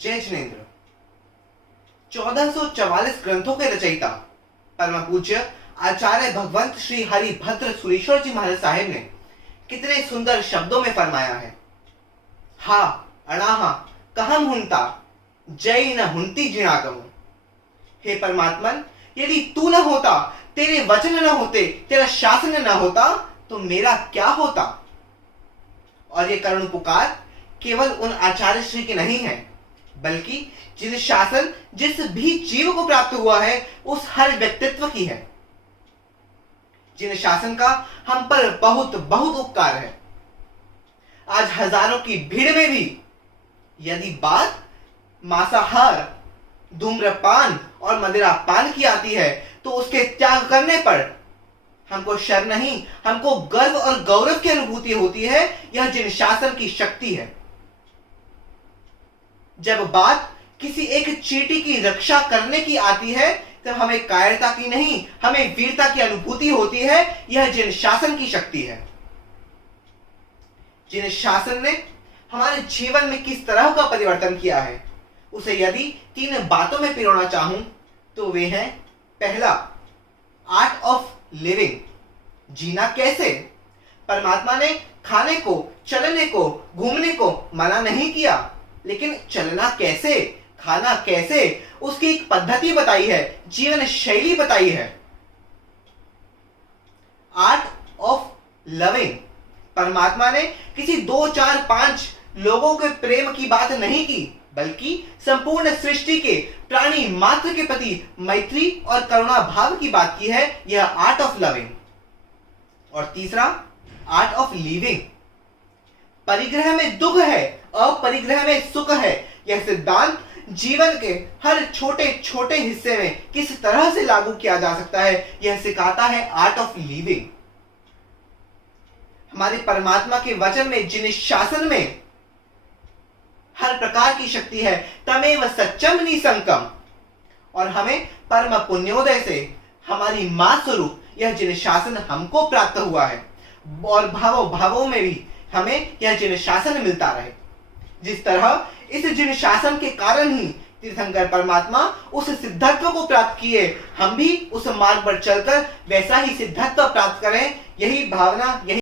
जय जिनेन्द्र। 1444 ग्रंथों के रचयिता परम पूज्य आचार्य भगवंत श्री हरिभद्र सुरेश्वर जी महाराज साहेब ने कितने सुंदर शब्दों में फरमाया है। हा अणाहा कहम हुंता जय न हुंती जिणागमो। हे परमात्मन, यदि तू न होता, तेरे वचन न होते, तेरा शासन न होता, तो मेरा क्या होता। और ये करुण पुकार केवल उन आचार्य श्री की नहीं है, बल्कि जिन शासन जिस भी जीव को प्राप्त हुआ है उस हर व्यक्तित्व की है, जिन शासन का हम पर बहुत बहुत उपकार है। आज हजारों की भीड़ में भी यदि बात मांसाहार, धूम्रपान और मदिरापान की आती है, तो उसके त्याग करने पर हमको शर्म नहीं, हमको गर्व और गौरव की अनुभूति होती है। यह जिन शासन की शक्ति है। जब बात किसी एक चींटी की रक्षा करने की आती है, तब हमें कायरता की नहीं, हमें वीरता की अनुभूति होती है। यह जिन शासन की शक्ति है। जिन शासन ने हमारे जीवन में किस तरह का परिवर्तन किया है, उसे यदि 3 बातों में पिरोना चाहूं तो वे हैं। पहला, आर्ट ऑफ लिविंग, जीना कैसे। परमात्मा ने खाने को, चलने को, घूमने को मना नहीं किया, लेकिन चलना कैसे, खाना कैसे, उसकी एक पद्धति बताई है, जीवन शैली बताई है। आर्ट ऑफ लविंग, परमात्मा ने किसी 2, 4, 5 लोगों के प्रेम की बात नहीं की, बल्कि संपूर्ण सृष्टि के प्राणी मात्र के प्रति मैत्री और करुणा भाव की बात की है। यह आर्ट ऑफ लविंग। और तीसरा, आर्ट ऑफ लिविंग, परिग्रह में दुख है, अपरिग्रह में सुख है। यह सिद्धांत जीवन के हर छोटे छोटे हिस्से में किस तरह से लागू किया जा सकता है, यह सिखाता है आर्ट ऑफ लिविंग। हमारे परमात्मा के वचन में, जिन शासन में हर प्रकार की शक्ति है, तमेव सच्चम निसंकम। और हमें परम पुण्योदय से हमारी मां स्वरूप यह जिन शासन हमको प्राप्त हुआ है, और भावों भावों में भी हमें यह जिन शासन मिलता रहे। जिस तरह इस जिन शासन के कारण ही तीर्थंकर परमात्मा उस सिद्धत्व को प्राप्त किए, हम भी उस मार्ग पर चलकर वैसा ही सिद्धत्व प्राप्त करें। यही भावना, यही